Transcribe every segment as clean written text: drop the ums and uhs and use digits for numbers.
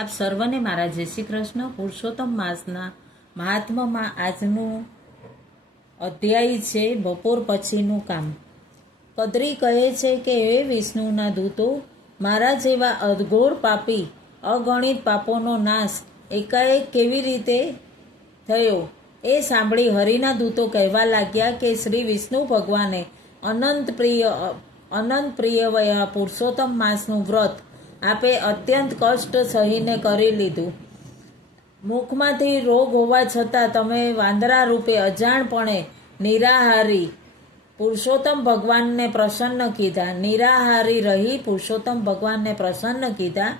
આપ સર્વને મારા જય શ્રી કૃષ્ણ. પુરુષોત્તમ માસના મહાત્મામાં આજનું અધ્યાય છે બપોર પછીનું કામ. કદ્રી કહે છે કે હે વિષ્ણુના દૂતો, મારા જેવા અઘોર પાપી અગણિત પાપોનો નાશ એકાએક કેવી રીતે થયો એ સાંભળી હરિના દૂતો કહેવા લાગ્યા કે શ્રી વિષ્ણુ ભગવાને અનંત પ્રિય પુરુષોત્તમ માસનું વ્રત આપે અત્યંત કષ્ટ સહીને કરી લીધું. મુખમાંથી રોગ હોવા છતાં તમે વાંદરા રૂપે અજાણપણે નિરાહારી પુરુષોત્તમ ભગવાનને પ્રસન્ન કીધા. નિરાહારી રહી પુરુષોત્તમ ભગવાનને પ્રસન્ન કીધા.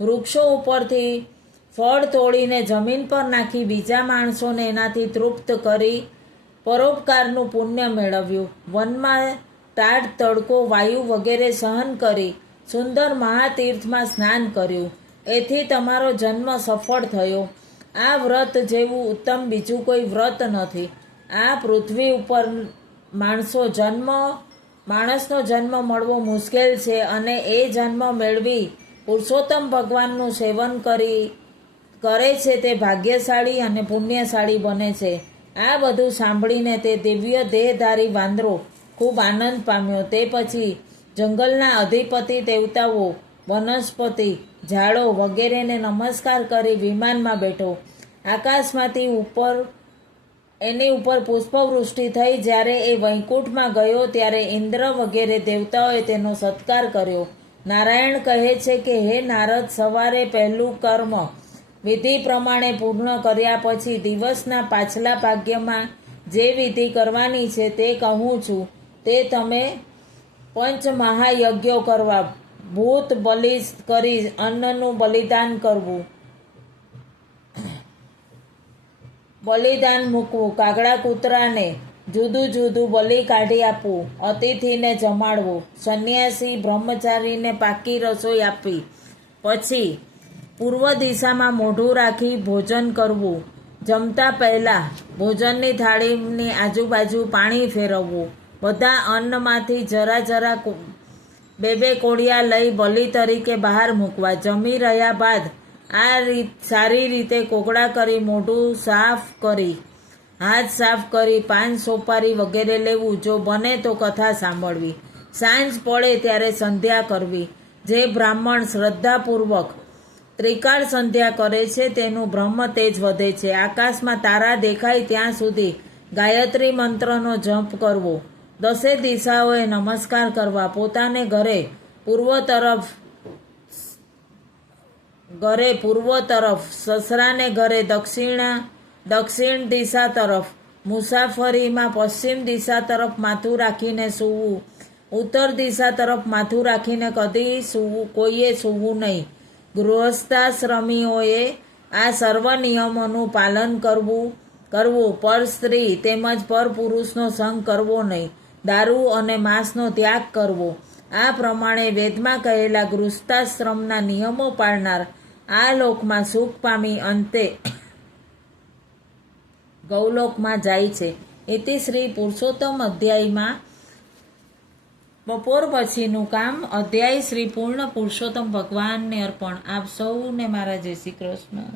વૃક્ષો ઉપરથી ફળ તોડીને જમીન પર નાખી બીજા માણસોને એનાથી તૃપ્ત કરી પરોપકારનું પુણ્ય મેળવ્યું. વનમાં ટાઢ તડકો વાયુ વગેરે સહન કરી સુંદર મહાતીર્થમાં સ્નાન કર્યું. એથી તમારો જન્મ સફળ થયો. આ વ્રત જેવું ઉત્તમ બીજું કોઈ વ્રત નથી. આ પૃથ્વી ઉપર માણસનો જન્મ મળવો મુશ્કેલ છે અને એ જન્મ મેળવી પુરુષોત્તમ ભગવાનનું સેવન કરે છે તે ભાગ્યશાળી અને પુણ્યશાળી બને છે. આ બધું સાંભળીને તે દિવ્ય દેહધારી વાંદરો ખૂબ આનંદ પામ્યો. તે પછી જંગલના અધિપતિ દેવતાઓ, વનસ્પતિ, ઝાડો વગેરેને નમસ્કાર કરી વિમાનમાં બેઠો. આકાશમાંથી એની ઉપર પુષ્પવૃષ્ટિ થઈ. જ્યારે એ વૈકુંઠમાં ગયો ત્યારે ઇન્દ્ર વગેરે દેવતાઓએ તેનો સત્કાર કર્યો. નારાયણ કહે છે કે હે નારદ, સવારે પહેલું કર્મ વિધિ પ્રમાણે પૂર્ણ કર્યા પછી દિવસના પાછલા ભાગ્યમાં જે વિધિ કરવાની છે તે કહું છું. તે તમે પંચ મહાયજ્ઞો કરવા, ભૂત બલિ કરી અન્નનું બલિદાન કરવું, બલિદાન મૂકવું, કાગડા કૂતરાને જુદું જુદું બલિ કાઢી આપવું, અતિથિને જમાડવું, સંન્યાસી બ્રહ્મચારીને પાકી રસોઈ આપવી, પછી પૂર્વ દિશામાં મોઢું રાખી ભોજન કરવું, જમતા પહેલાં ભોજનની થાળીની આજુબાજુ પાણી ફેરવવું, બધા અન્નમાંથી જરા જરા બે કોળિયા લઈ બલિ તરીકે બહાર મૂકવા, જમી રહ્યા બાદ સારી રીતે કોગળા કરી મોઢું સાફ કરી હાથ સાફ કરી પાન સોપારી વગેરે લેવું. જો બને તો કથા સાંભળવી. સાંજ પડે ત્યારે સંધ્યા કરવી. જે બ્રાહ્મણ શ્રદ્ધાપૂર્વક ત્રિકાળ સંધ્યા કરે છે તેનું બ્રહ્મ તેજ વધે છે. આકાશમાં તારા દેખાય ત્યાં સુધી ગાયત્રી મંત્રનો જપ કરવો. 10 દિશાઓએ નમસ્કાર કરવા. પોતાને ઘરે પૂર્વ તરફ, સસરાને ઘરે દક્ષિણ દિશા તરફ, મુસાફરીમાં પશ્ચિમ દિશા તરફ માથું રાખીને સૂવું. ઉત્તર દિશા તરફ માથું રાખીને કદી કોઈએ સૂવું નહીં. ગૃહસ્થાશ્રમીઓએ આ સર્વ નિયમોનું પાલન કરવું. પર સ્ત્રી તેમજ પર પુરુષનો સંગ કરવો નહીં. દારૂ અને માંસનો ત્યાગ કરવો. આ પ્રમાણે વેદમાં કહેલા ગૃહસ્થાશ્રમના નિયમો પાળનાર આ લોકમાં સુખ પામી અંતે ગૌલોકમાં જાય છે. એથી શ્રી પુરુષોત્તમ અધ્યાયમાં બપોર પછીનું કામ અધ્યાય શ્રી પૂર્ણ પુરુષોત્તમ ભગવાનને અર્પણ. આપ સૌને મારા જય શ્રી કૃષ્ણ.